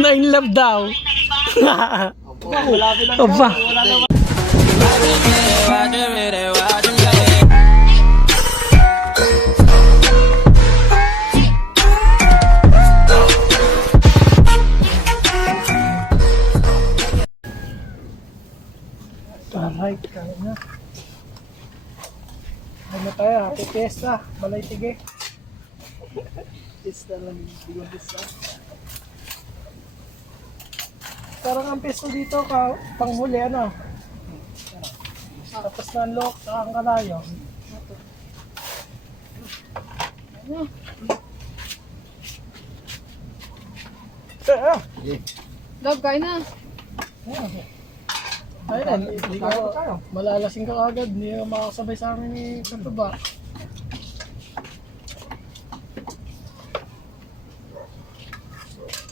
Na-in love daw. Malapit lang Opa. daw, wala naman. Alright, kaya na. Ano tayo, happy fiesta, balay tige. Fiesta lang, bigong fiesta. Parang ang pesto dito, panghuli ano. Tapos na ang look, saka ang kalayo. Love, kain na. Ayun, hindi ka malalasing ka agad, hindi ka makakasabay sa amin ni Katuba.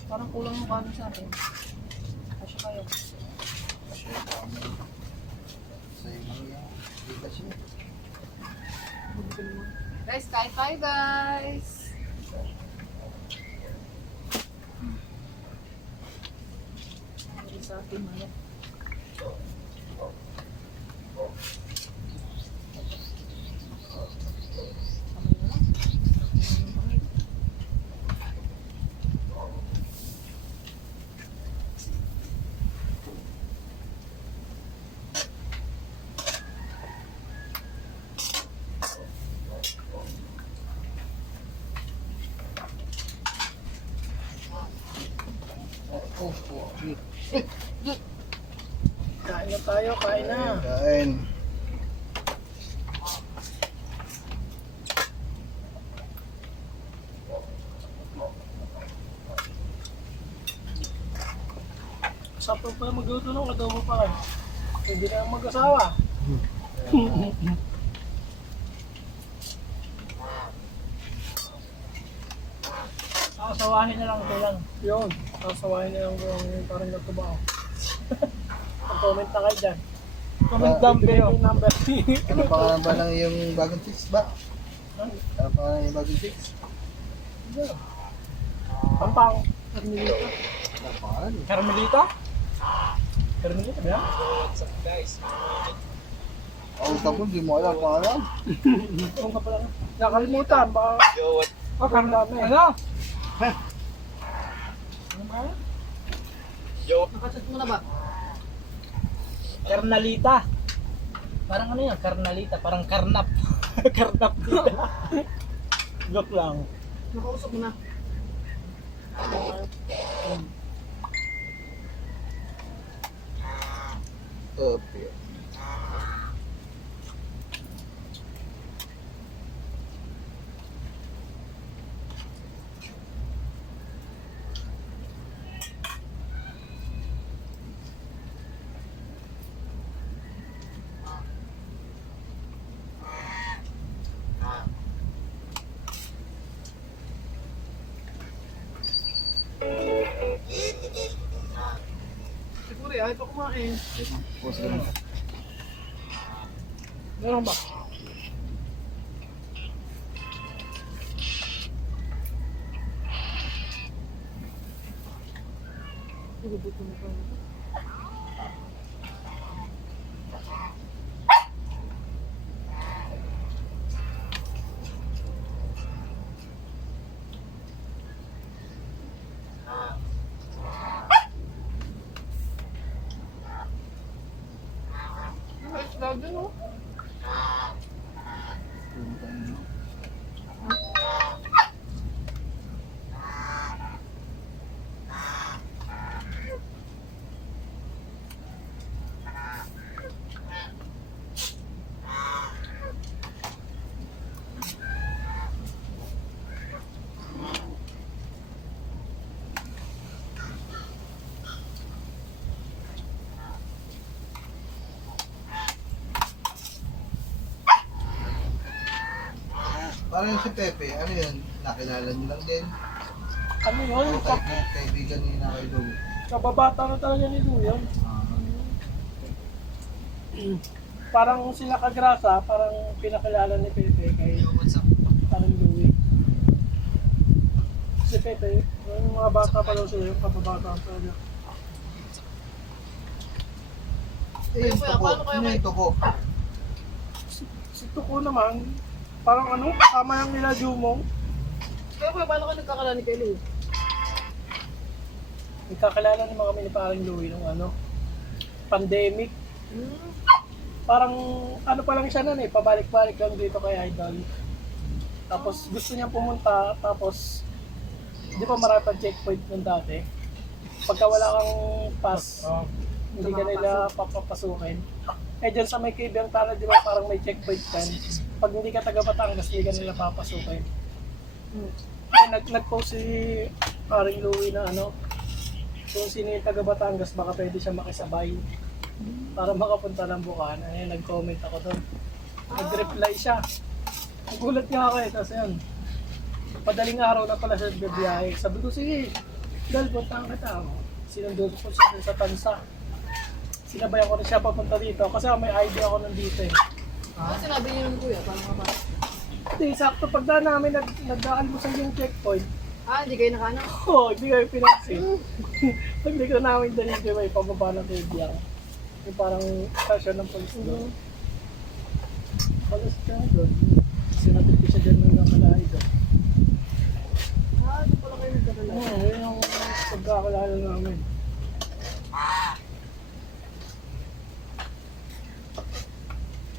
Parang kulang yung kano sa akin. Kasi kayo. Guys, kain tayo guys. Sa ating manok. Kain na tayo, kain na. Kain. Sapag pa magluto ng adobo pa rin. Hindi na mag-asawa. Sasawahin na lang ito lang. Yun, sasawahin na lang yung parang nagtubaw. Mag-comment na kayo dyan. Comment down below. Number. Ano pa ba lang yung bagong chicks ba? Ano pa lang yung bagong chicks? Pampang. Carmelita. Napaan? Carmelita? Carmelita ba yan? Ako tapos di mo alam pangalan. Kung ka pala. Nakalimutan. Baka... Oh, karami. Ano? Nakachat mo na ba? Karnalita. Parang ano yan? Karnalita. Parang karnap. Karnap dita. Joke lang. Nakausap mo na. Okay. Siguro ay pa kumain. Pause lang. Meron ba? Ibubuto mo pa. Isda din oh. Parang yung si Pepe, ano yun? Nakilala niyo lang din. Ano yun? O kaibigan ni Nanay Lou. Kababata na talaga ni Luyan. Parang sila kagrasa, parang pinakilala ni Pepe kay parang Louie. Ito yung mga bata pa daw sila, yung kababata pa daw. Kayo, kuya, paano kayo Ano yung tuko? Si Tuko naman, parang ano, kasama lang nila Jumong. Kaya kuya, paano ka nagkakala ni Kay Lou? Nagkakilala naman kami ni parang Louie nung ano, pandemic. Hmm. Parang ano pa lang siya nun eh, pabalik-balik lang dito kay Idol. Tapos gusto niya pumunta, tapos di ba marami pang checkpoint nun dati? Pagka wala kang pass, hindi ka nila papapasukin. Eh dyan sa may Kibiyang Tala, di ba parang may checkpoint kan? Pag hindi ka taga Batangas, hindi ka nila papasukin. Eh, nag-post si paring Louie na ano, kung sino yung taga Batangas, baka pwede siya makisabay para makapunta ng Bukana. Eh, nag-comment ako doon. Nag-reply siya. Nagulat nga ako eh, kasi yun. Madaling araw na pala siya bibiyahe. Sabi ko, sige, dahil punta kita. Sinundo ko siya dun sa Tansa. Sinabayan ko na siya papunta dito kasi may idea ako nandito eh. Ano sinabi niyo nun kuya? Paano ka ba? Hindi, sakto pagdaan namin, nagdaalmusan yung checkpoint. Ah, hindi kayo nakano? Oo, hindi kayo pinansin. Pag hindi ko namin dahil di ba, ipababa ng Kibiyang. Yung parang stasyon ng police doon. Palas ka doon. Sinatid ko siya dyan ng nakalahay doon. Ah, doon pala kayo nagkakala. Oo, yun yung pagkakalala namin.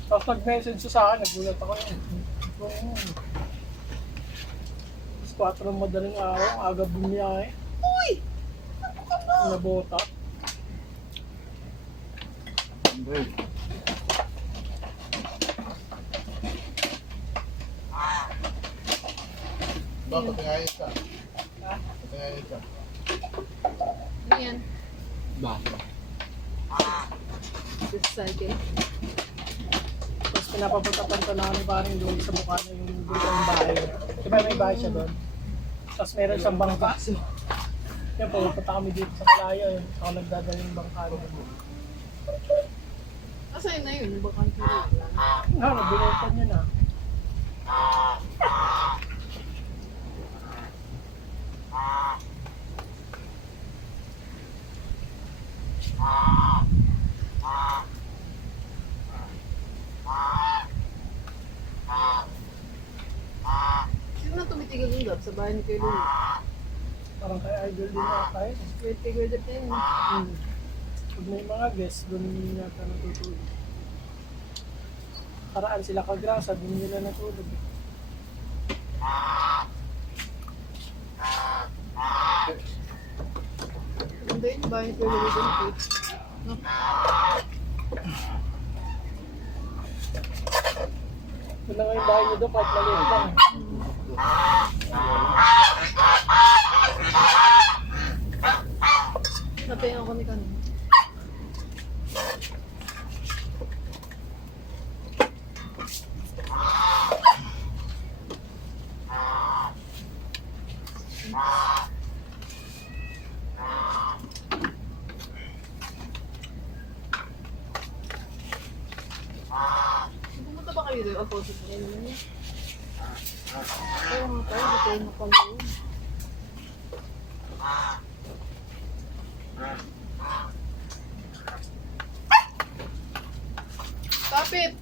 Tapos nag-message siya sa akin, nagulat ako yun. Oo. Tapos 4 madaling araw, aga bumiyahe. Uy! Nabota. Hindi. Bakit ngayon ka? Ngayon ka? Ano yan? Bakit? This cycle. Tapos pinapapunta-punta na kami parang doon sa mukha na yung doon sa bahay. Diba may bahay siya doon? Tapos meron siyang bangka. Yan, pupunta kami dito sa Malaya. Ako nagdadala yung bangka doon. Nasaan na yun? Yung bakante yun? Nabinenta niya na. Sino na tumitigil yung gab sa bahay ni Kay Lou? Parang kay Idol din na tayo. Wait, kay Gordon na yun. Pag may mga guests, doon yata natutulog. Paraan sila kagrasa, doon nila natulog. Ganda yun, bahay ni Kay Lou doon. No? Doon na nga yung bahay niyo doon, kahit maliit lang. Natayan ako ni Kanin. Pumunta ba kayo doon? Opposite na yun niya. Oo nga tayo, di kayo napalayo. Kapit!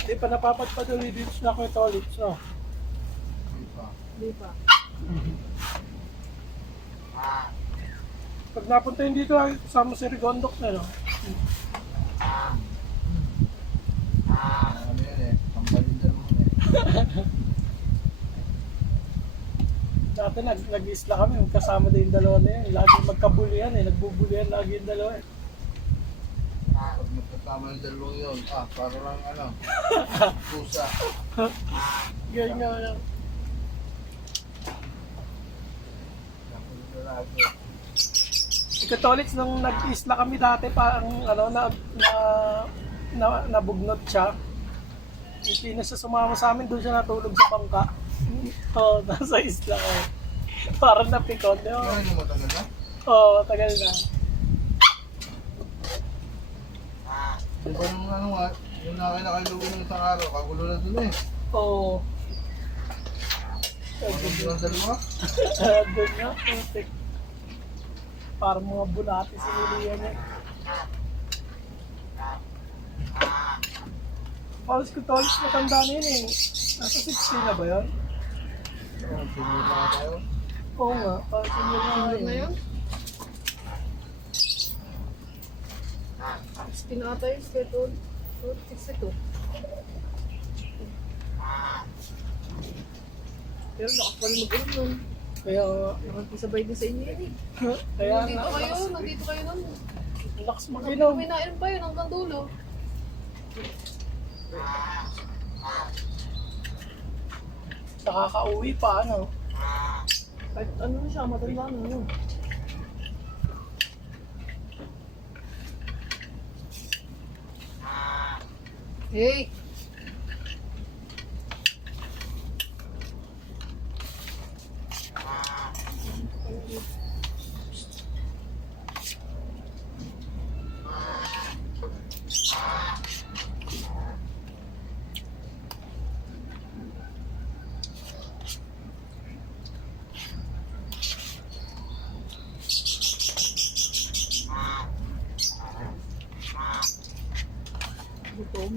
Hindi pa napapadpatuloy dito na ako ito ulit. So, Di pa. pag napunta yun dito, kasama si Rigondok na, no? Ano yun eh? Ang balindar mo eh. Dati nag-isla kami, kasama din yung dalawa na yan. Lagi magkabulihan eh, nagbubulihan lagi yung dalawa eh. Pag magkasama yung dalawang yun, para lang ano, pusa. Ganyan nga lang. Nakulit na lagi. Ikatolits, nung nag-isla kami dati, parang ano, nabugnot siya. Hindi na siya sumama sa amin, doon siya natulog sa bangka. Oo, nasa isla ko. Parang napikon. Ano mo matagal na? Oo, matagal na. Di ba yung ano nga, yung nakinakaluwi ng isang araw, kagulo na dun eh. Oo. Ano yung dalawa? Doon nga, putik. Parang mga bulati sa niliyan niya. Palos ko tolos matanda na yun eh. Nasa 60 na ba yun? Oo, sinunod na tayo. Oo nga, parang senior na Ano yun. na yun? Pinata yung schedule. 62. Pero lakas pa rin mag-ulam nun. Kaya, Nakakisabay din sa inyo yan eh. kaya Nandito kayo nun. lakas mag-inom. May nainom pa yun hanggang dulo. Nakaka-uwi pa, ano? Kahit ano na siya, matanda na yun. Hey! Gutom.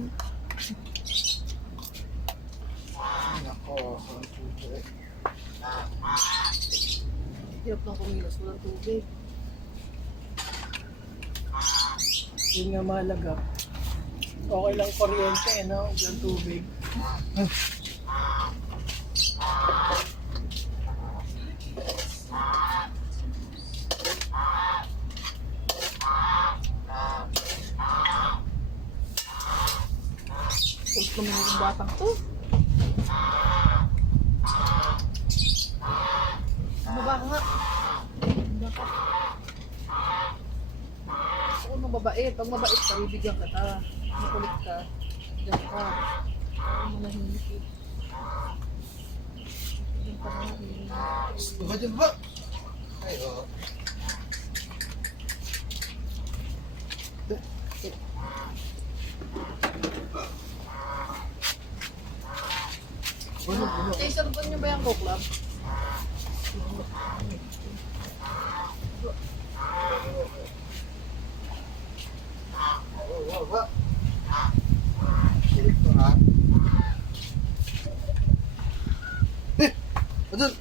Nako, ang puto eh. Hirap ng kumilos, walang tubig. Yun nga mahalaga. Okay lang kuryente, no? Yung tubig. Huwag naman yung batang to. Baba ka nga. Baba. Ako nung mabait. Pag mabait ka, bibigyan ka ta. Makulit ka. Diyan ka. Ako manahimik eh. Diyan ka manahimik. Diba dyan ba? Ay, oo. Taser ba niyo ba yung Coke Lab? Oo, ba? Kulit ko nga. Adun!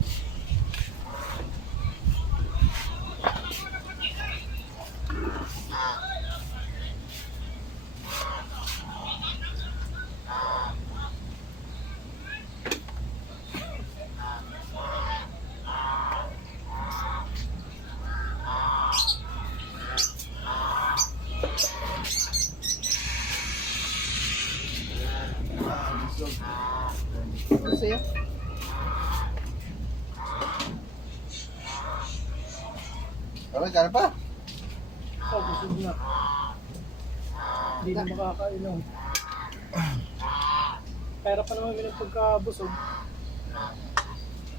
Masaya. Okay, kaya pa? Oh, busog na. Hindi na makakainom. Pero pa naman minum pagkabusog.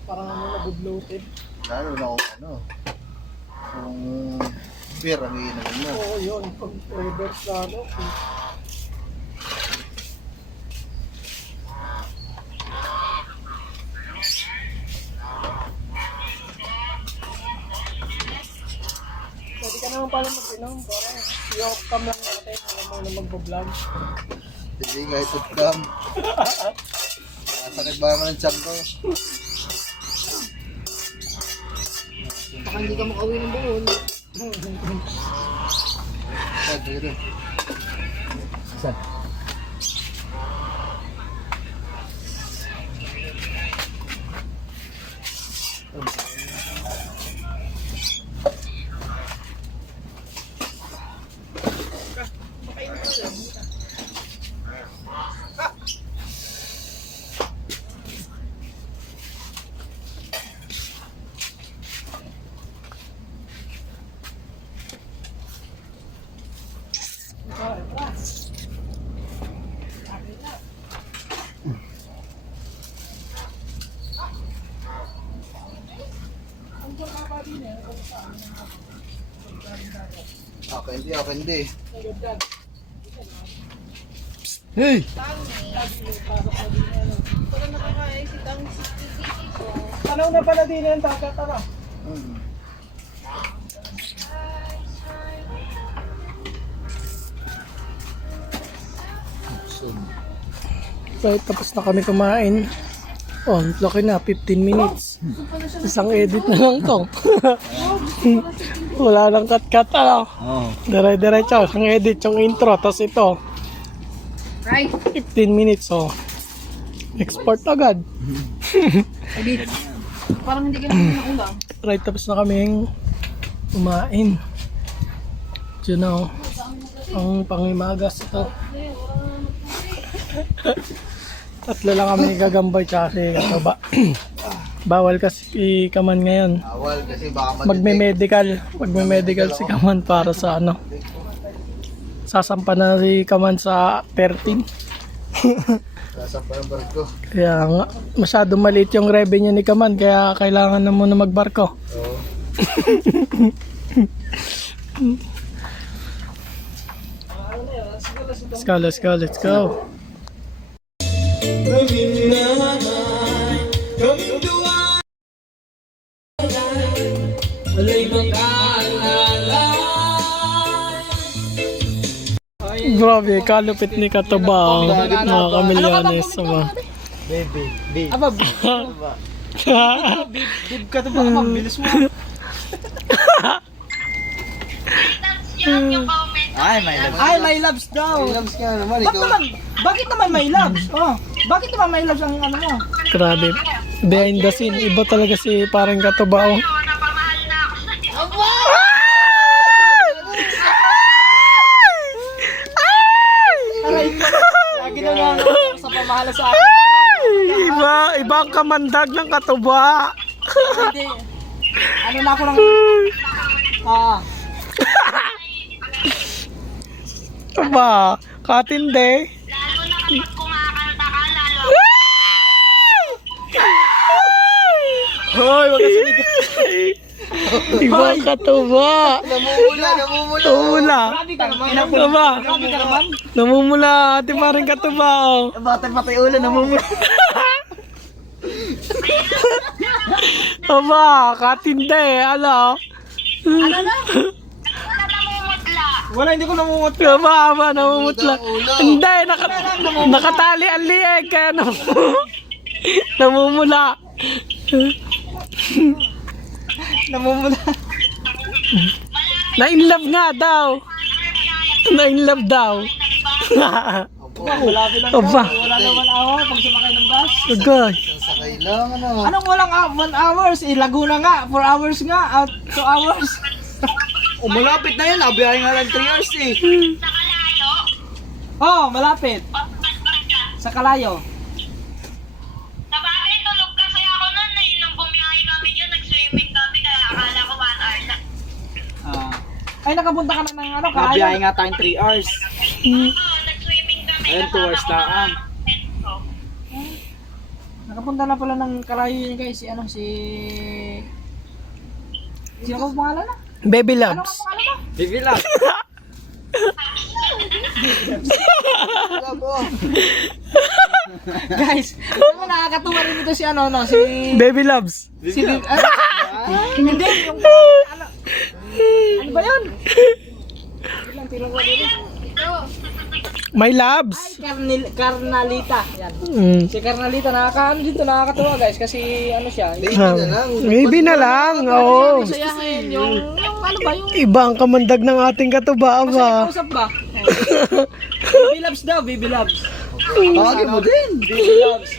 Parang ano, nabubloated. Lalo na kung ano. Kung beer ang iinumin mo. Oo, yun. Pag reverse lalo. Pwede ka naman pala mag-inom. Parang i-off-cam lang natin. Alam mo na magbablog. Hindi kahit utcam. Sakit ba naman ang tiyan ko? Baka hindi ka makauwi ng buhon. Saan, dito. Saan? Hindi. Hey! Wala na kakain si Tang Sisito. Tanaw na pala din yan, dagat, ano? Right, tapos na kami kumain. Oh, ang laki na, 15 minutes. Isang edit na lang to. Wala nang cut-cut, ano? Oo. Dire-diretso, isang edit yung intro, tapos ito, Right. 15 minutes, oh. Export agad. Edit. Parang hindi ka naman naulang. Right, tapos na kaming kumain. Diyan na, oh. Ang pangimagas ito. Tatlo lang kami gagambay tsaka si Katoba. Bawal kasi Kaman ngayon. Awal kasi baka Magme-medical si Kaman para sa ano. Sasampa na si Kaman sa 13. Sasampa ng barko. Kaya nga, masyado maliit yung revenue ni Kaman kaya kailangan na muna magbarko. Oo. Let's go. Grabe, kalupit ni Katoba, mga kamilyones. Bib ka to baka mabilis mo. Ay, my loves daw. Ilams ka naman Bakit naman my loves? Oh, bakit naman my loves ang ano mo? Grabe. Behind the scene, iba talaga si parang Katoba. Oh. Lagi na lang ako sa pamahala sa akin. Iba ang kamandag ng Katoba. Hindi. Ano na ako lang. Aba, katindi. Lalo na kapag kumakanta ka, lalo. Hoy, wag kasi Iba ang Katoba. Namumula. Grabe ka naman. Aba, Grabe ka naman. namumula. Ate parang Katoba. Oh. Patay ulo, namumula. Aba, katindi. Ano? Wala namumutla. Wala, hindi ko namumot. Aba, namumutla. Hindi, nakatali ang lieg. Kaya namumula. Namumula. Na-inlove nga daw. Na-inlove daw. Wala lang Aba. Wala naman hour pag sumakay ng bus. Agay. Sasakay lang Anong walang 1 hours? Laguna nga, 4 hours nga, 2 hours. Malapit na yun, abiyahe nga lang 3 hours eh. Sa kalayo, Oh, malapit. Sa Kalayo. sa bagay tulog kasi ako nun eh. Nung bumiyahe kami dyan, nag-swimming kami, kaya akala ko 1 hour lang. Ay, nakapunta ka na ng ano, Abiyahe Kalayo. nga tayong 3 hours. Oo, nag-swimming kami. Ayun, 2 hours kasama ko taan. mga friends ko. Nakapunta na pala ng Kalayo yun guys, si ano, si... Sino ko pangalan na? Baby Ano loves. ka pangalan mo? Bibi lang. Guys, alam mo, nakakatuwa rin ito si ano, no, si... Baby loves. Si... Hindi, yung... Ano ba yun? Tilang ko dito. My loves. Carnalita. Yan. Si Carnalita, nakakatuwa guys, kasi ano siya, Baby na lang. Oo. masayahin yung ano ba, yung Iba ang kamandag ng ating Katoba. Aba. usap ba? Baby loves daw, baby loves. Tawagin mo din. Baby loves.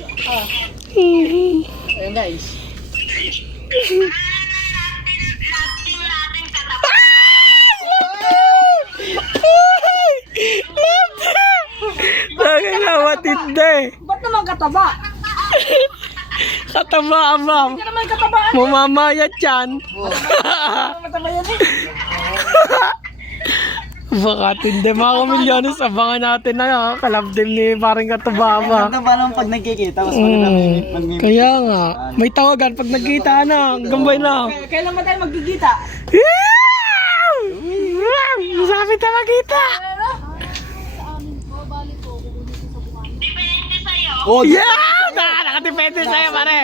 Ayan guys. Natin katapat. Lagi na matindi. Ba't naman kataba? Kataba, abang. Hindi ka naman katabaan. Mamamayat yan. Kataba yan eh. Baka tindi mga kamilyones. Abangan natin na kalabdim ni parang Katoba. Aba. Ganda ba naman pag nagkikita? Mas Kaya nga. May tawagan pag nagkita na. Gambay na. Kailan ba tayo magkikita? Masapit na makita. Depende sa'yo. Oh, Yeah! Nakadepende sa'yo, pare.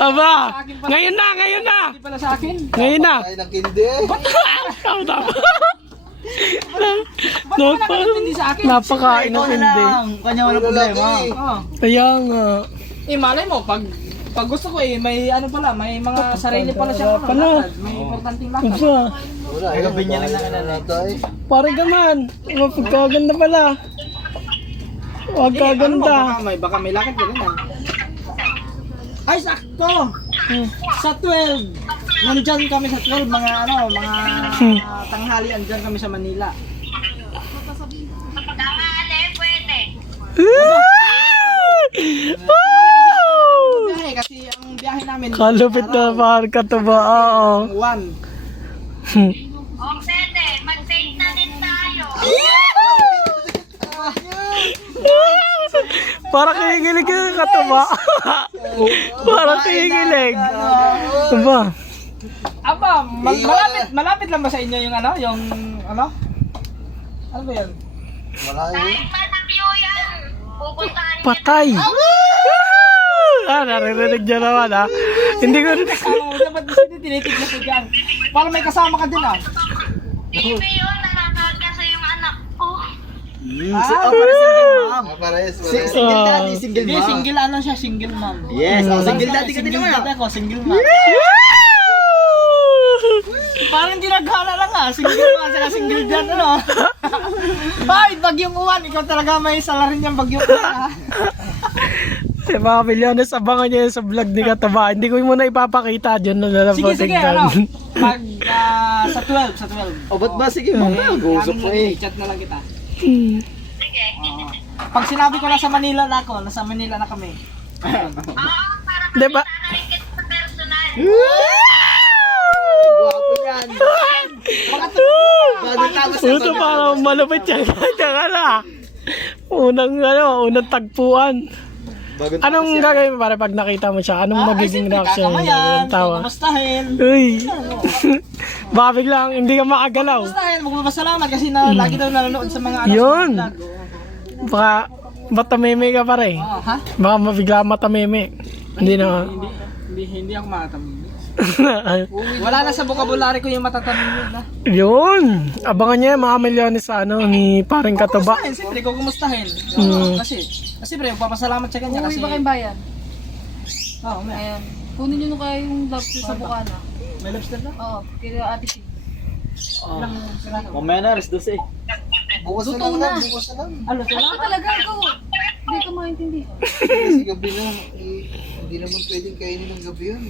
Aba, ngayon na. Hindi pala sa akin. Ngayon na. Ay, nakindi. Tama. Hindi sa akin. Napakain ng hindi. Kanya wala problema. Oh. Kaya nga. Malay mo, pag gusto ko may ano pala, may mga sarili pala siya. Pala. May importanteng lakad. Kumsa. Wala, ay, gabi niya lang nakalala. Pare gaman. Mapagkaganda pala. Huwag kaganda. Baka may lakad ka rin yan. Ay, sakto! Sa 12. Nandyan kami sa 12, mga tanghali andyan kami sa Manila. Tanghali, pwede. Biyahe, kasi ang biyahe namin Kalupit na pare katuba. Oo. 1. O, pwede. Mag-date na din tayo. Para kinikilig ka katuba. Para kinikilig. Aba. Aba, malapit lang ba sa inyo yung ano? Ano ba yan? Malayo. Kahit malapyo yan. Pupuntahan niyo. Patay. Narinig niya naman ha. Hindi ko rin. Dapat gusto din tinitignan ko dyan. Para may kasama ka din TV yun, nanonood kasi yung anak ko. Para single mom. Pares. Single daddy, single Hindi, mom. single ano siya, single mom. Yes, single daddy ka din naman. Single ako, single mom. Parang dinaghala lang single mom saka single dad ano. Ay, bagyong uwan, ikaw talaga may salarin niyang bagyong uwan Eh mga milyones, abangan nyo yun sa vlog ni Katuba. Hindi ko muna ipapakita dyan na Sige, ano? Pag sa 12. O, ba't ba? Sige, mamaya. Mag-uusap po eh. Chat na lang kita. Sige. Pag sinabi ko na sa Manila na ako, nasa Manila na kami. Oo, para Diba? makita na rin kita sa personal. Guwapo yan. Puto parang malupit yan. Kaya na. Unang tagpuan. Anong gagawin mo para pag nakita mo siya? Anong magiging reaction mo? Kakamayan, Tawa. kumustahin. Uy. Baka biglang hindi ka makagalaw. Kumustahin, magpapasalamat kasi lagi daw nanonood sa mga Yun. vlog. Baka matameme ka pare. Oh, ha? Baka mabigla matameme. Hindi na. Hindi ako matatamimi. Wala na sa vocabulary ko yung matatamimi na. Yun. Abangan niya mga milyones sa ni paring Katuba. Kumustahin, siyempre, kukustahin. Kasi pre, magpapasalamat sa kanya Uuwi kasi... ba kayong bayan? Oo, may Ayan. Kunin nyo nung kaya yung lobster sa Bukana. may lobster na? Oo, kaya Ate Sig. Ilang piraso? Mamaya na, alas 12 eh. Bukas na Luto lang, na. bukas na lang. Ano, Ano talaga ikaw? Hindi ka maintindihan. Kasi gabi na, hindi naman pwedeng kainin ng gabi yun.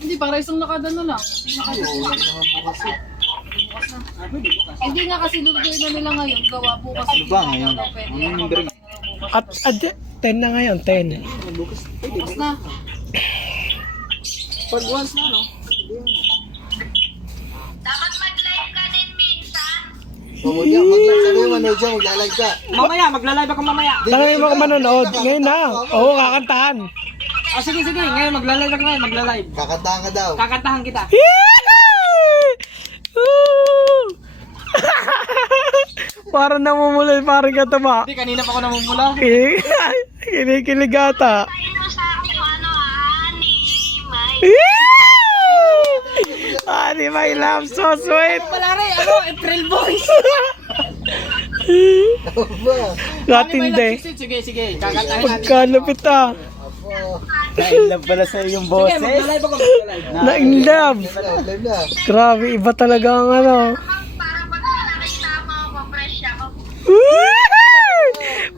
Hindi, para isang nakadano lang. Ay, wala naman bukas eh. Hindi nga kasi lutuin na nila ngayon. Gawa bukas. Ano ba ngayon? Pwede. At 10 na ngayon, 10. Bukas na. Pag once na, no? Dapat mag-live ka din minsan. Manood dyan, maglalag ka. Mamaya, magla-live ako mamaya. Tanongin mo kung manonood. Ngayon na. Oo, kakantahan. Sige, ngayon magla-live ako ngayon, magla-live. Kakantahan ka daw. Kakantahan kita. Parang namumula yung paring Katuba. Hindi, kanina pa ako namumula. Kinikilig ata. Tayo mo sa akin yung honey, my... Honey, my love, so sweet. Palari, April Boys. Ano ba? Latinde. Sige, kakantahin natin. Pagkalupit ah. Na-inlove pala sa'yo yung Sige, boses. magla-live ako, magla-live. Na-in love. Live na. Grabe, iba talaga ang ano. Para pag nakita mo ako, fresh ako.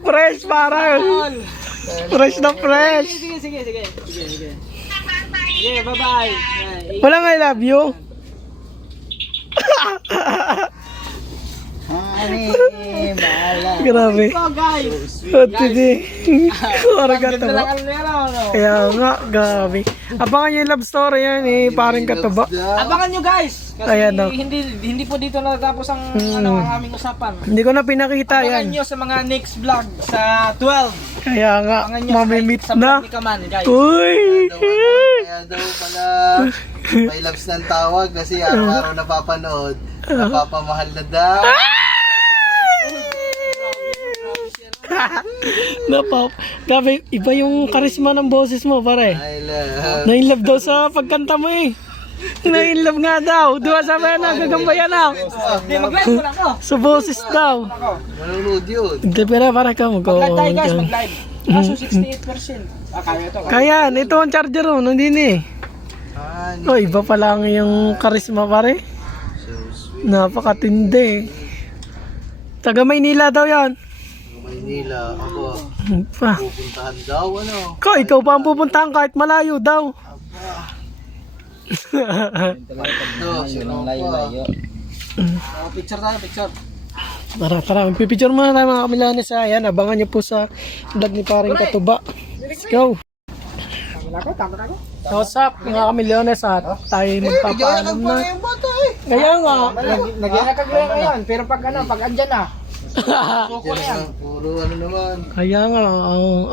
Fresh parang. Fresh na fresh. Sige. Sige, bye-bye. Walang I love you. Honey, bahala. Grabe. So guys, At hindi. Parang ganda lang Katuba. Kaya nga, grabe. Abangan nyo yung love story yan paring Katuba. Abangan nyo guys. Kasi Ayan, no. hindi po dito natapos ang ang aming usapan. Hindi ko na pinakita Abangan yan. nyo sa mga next vlog sa 12. Kaya nga, Abangan nyo mamimit sa na. vlog ni Kaman, guys. Uy! Kaya daw pala may loves ng tawag kasi araw-araw napapanood. Napapamahal na daw. Grabe, iba yung karisma ng boses mo, pare. I love. Na-inlove daw sa pagkanta mo eh. Na-inlove nga daw. Diba sabi na, gagambayan na. Hindi, mag-live mo lang ako. Sa boses daw. Manunod yun. Hindi, pero para ka mag-o. Mag-live tayo guys, mag-live. Kaso 68%. Kaya ito. Kaya, ito ang charger mo, nandun eh. Oh, iba pa lang yung karisma, pare. So sweet. Napakatindi. Taga Maynila daw yan. Maynila, ako Pa. pupuntahan daw, ano? Ikaw pa ang pupuntahan kahit malayo daw. No, sino pa? Picture tayo, picture. Tara, magpipicture muna tayo mga kamilanes. Ayan, abangan nyo po sa vlog ni Paring Katuba. Let's go! So, what's up mga kamilanes at tayo magpapaalam na. Yung bata eh. Kaya nga, Nagkakagaya ngayon, pero pag andyan na. Puro ano naman. kaya nga,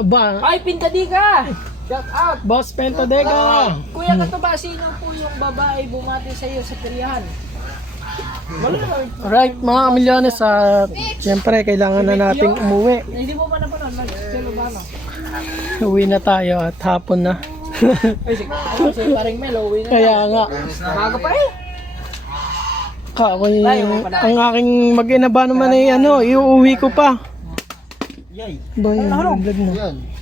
aba, Ay, Pintadi ka! Shout out! Boss Pentadega. Kuya Katuba, sino po yung babae bumati sa iyo sa peryahan? Alright mga kamilanes at siyempre kailangan na nating umuwi. Hindi mo ba napanood? Mag-selo ba no? Uwi na tayo at hapon na. Ay, si paring Melo, uwi na. Kaya nga, Bago pa eh. ang aking mag-inaba naman ay iuwi ko pa. Yay. Ba yung vlog mo?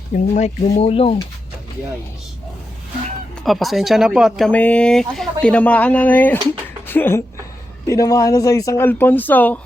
Yung mic gumulong. Yay. Pasensya na po at kami tinamaan na tinamaan na sa isang Alfonso.